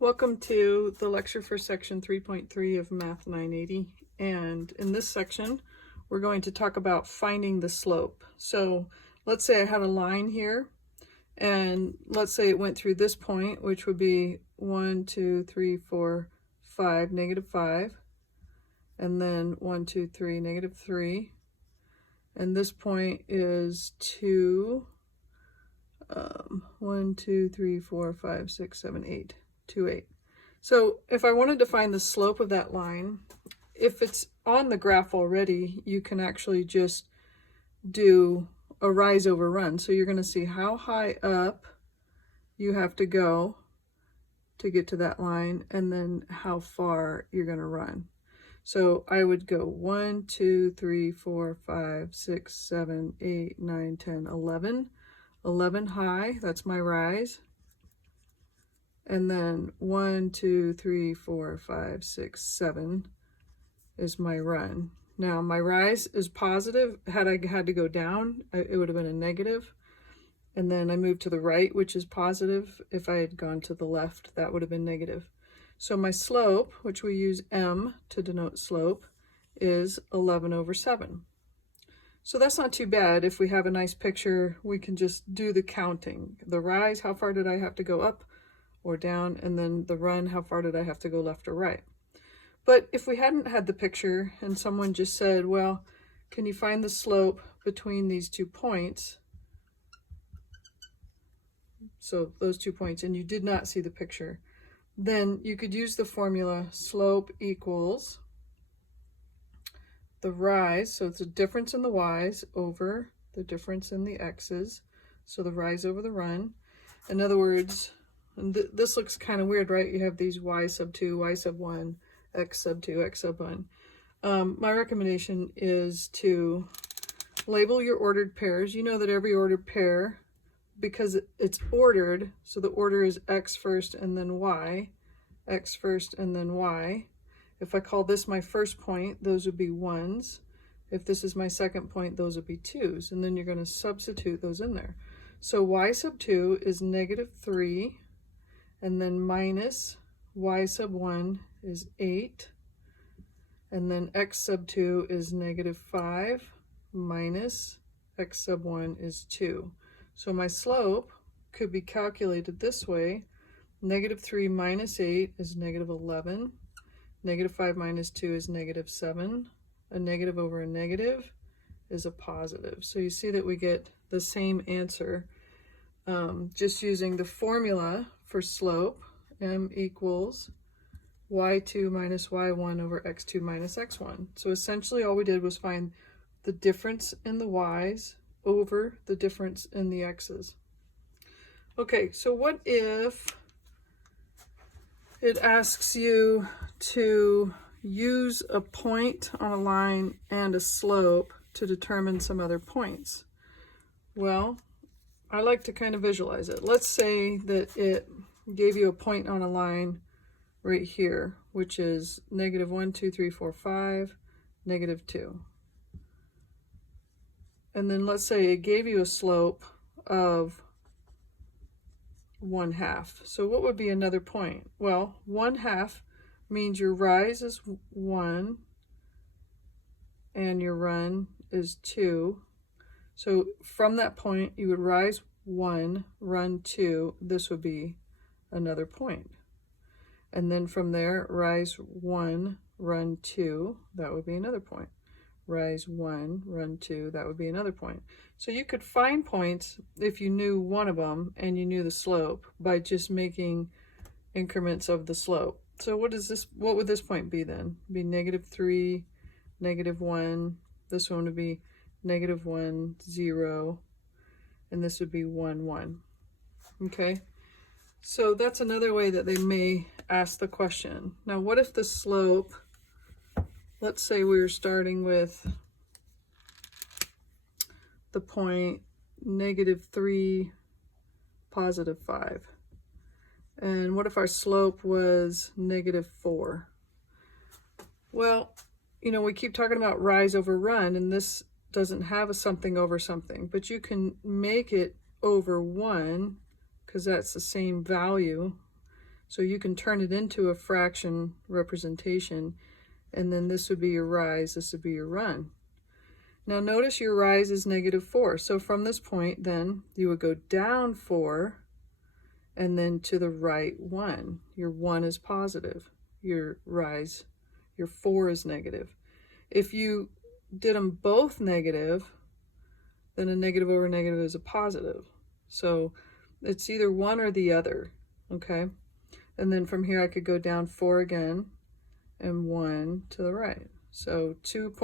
Welcome to the lecture for section 3.3 of Math 980. And in this section, we're going to talk about finding the slope. So let's say I had a line here, and let's say it went through this point, which would be 1, 2, 3, 4, 5, -5, and then 1, 2, 3, -3. And this point is 2, 1, 2, 3, 4, 5, 6, 7, 8. 2, 8. So if I wanted to find the slope of that line, if it's on the graph already, you can actually just do a rise over run. So you're going to see how high up you have to go to get to that line, and then how far you're going to run. So I would go 1, 2, 3, 4, 5, 6, 7, 8, 9, 10, 11. 11 high, that's my rise. And then 1, 2, 3, 4, 5, 6, 7 is my run. Now my rise is positive. Had I had to go down, it would have been a negative. And then I moved to the right, which is positive. If I had gone to the left, that would have been negative. So my slope, which we use m to denote slope, is 11 over 7. So that's not too bad. If we have a nice picture, we can just do the counting. The rise, how far did I have to go up or down, and then the run, how far did I have to go left or right. But if we hadn't had the picture and someone just said, well, can you find the slope between these 2 points? So those 2 points, and you did not see the picture, then you could use the formula slope equals the rise, so it's a difference in the y's over the difference in the x's, so the rise over the run. In other words, and this looks kind of weird, right? You have these y sub 2, y sub 1, x sub 2, x sub 1. My recommendation is to label your ordered pairs. You know that every ordered pair, because it's ordered, so the order is x first and then y, x first and then y. If I call this my first point, those would be 1s. If this is my second point, those would be 2s. And then you're going to substitute those in there. So y sub 2 is -3. And then minus y sub 1 is 8. And then x sub 2 is -5 minus x sub 1 is 2. So my slope could be calculated this way. -3 minus 8 is -11. -5 minus 2 is -7. A negative over a negative is a positive. So you see that we get the same answer just using the formula for slope, m equals y2 minus y1 over x2 minus x1. So essentially all we did was find the difference in the y's over the difference in the x's. Okay, so what if it asks you to use a point on a line and a slope to determine some other points? Well, I like to kind of visualize it. Let's say that it gave you a point on a line right here, which is -1, 2, 3, 4, 5, -2. And then let's say it gave you a slope of 1/2. So what would be another point? Well, 1/2 means your rise is 1 and your run is 2. So from that point, you would rise 1, run 2. This would be another point. And then from there, rise 1, run 2. That would be another point. Rise 1, run 2. That would be another point. So you could find points if you knew one of them and you knew the slope by just making increments of the slope. So what would this point be then? It'd be -3, -1. This one would be -1, 0, and this would be 1, 1. Okay, so that's another way that they may ask the question. Now, what if the slope, let's say we were starting with the point -3, +5. And what if our slope was -4? Well, you know, we keep talking about rise over run, and this doesn't have a something over something, but you can make it over 1 because that's the same value. So you can turn it into a fraction representation, and then this would be your rise, this would be your run. Now notice your rise is -4. So from this point, then you would go down 4 and then to the right 1. Your 1 is positive. Your rise, your 4 is negative. If you did them both negative, then a negative over negative is a positive. So it's either one or the other, okay? And then from here I could go down 4 again and 1 to the right. So 2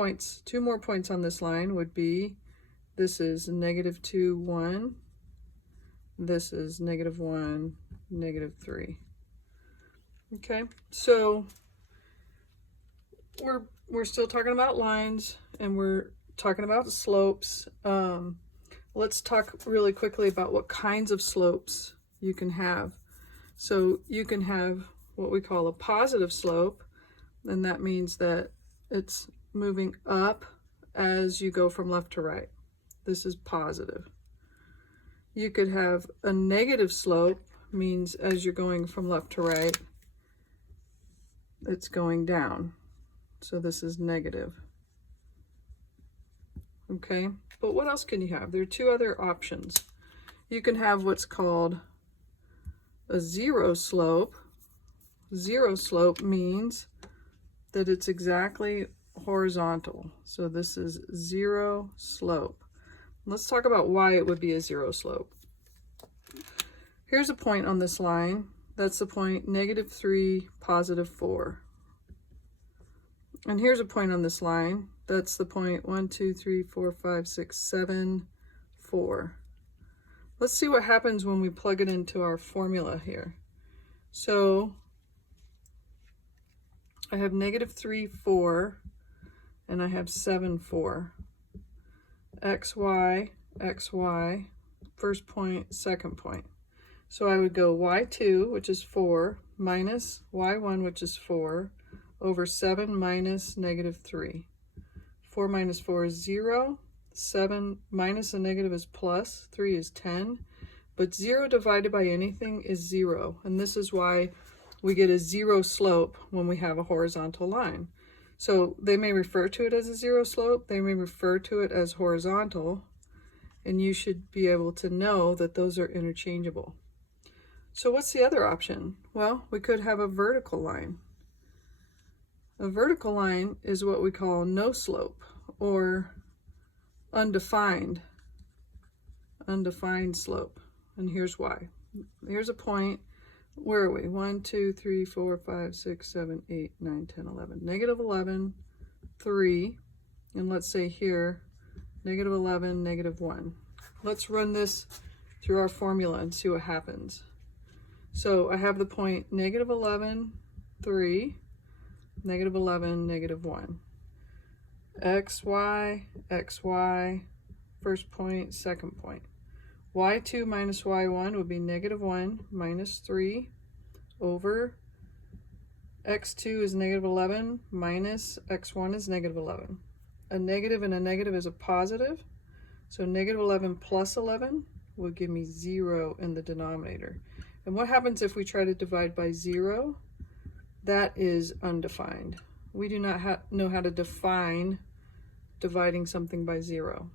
more points on this line would be, this is -2, 1. This is -1, -3. Okay, so we're still talking about lines and we're talking about slopes. Let's talk really quickly about what kinds of slopes you can have. So you can have what we call a positive slope, and that means that it's moving up as you go from left to right. This is positive. You could have a negative slope, means as you're going from left to right, it's going down. So this is negative. Okay, but what else can you have? There are two other options. You can have what's called a zero slope. Zero slope means that it's exactly horizontal. So this is zero slope. Let's talk about why it would be a zero slope. Here's a point on this line. That's the point -3, +4. And here's a point on this line. That's the point 1, 2, 3, 4, 5, 6, 7, 4. Let's see what happens when we plug it into our formula here. So I have -3, 4, and I have 7, 4. X, Y, X, Y, first point, second point. So I would go y2, which is 4, minus y1, which is 4, over 7 minus -3. 4 minus 4 is 0. 7 minus a negative is plus. 3 is 10. But 0 divided by anything is 0. And this is why we get a zero slope when we have a horizontal line. So they may refer to it as a zero slope. They may refer to it as horizontal. And you should be able to know that those are interchangeable. So what's the other option? Well, we could have a vertical line. A vertical line is what we call no slope, or undefined slope. And here's why. Here's a point. Where are we? 1, 2, 3, 4, 5, 6, 7, 8, 9, 10, 11. -11, 3. And let's say here, -11, -1. Let's run this through our formula and see what happens. So I have the point -11, 3, -11, -1. X, Y, X, Y, first point, second point. Y2 minus Y1 would be -1 minus 3 over X2 is -11 minus X1 is -11. A negative and a negative is a positive. So -11 plus 11 will give me 0 in the denominator. And what happens if we try to divide by 0? That is undefined. We do not know how to define dividing something by 0.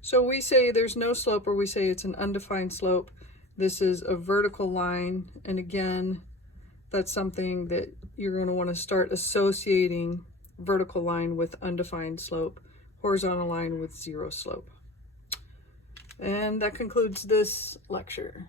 So we say there's no slope, or we say it's an undefined slope. This is a vertical line. And again, that's something that you're going to want to start associating vertical line with undefined slope, horizontal line with zero slope. And that concludes this lecture.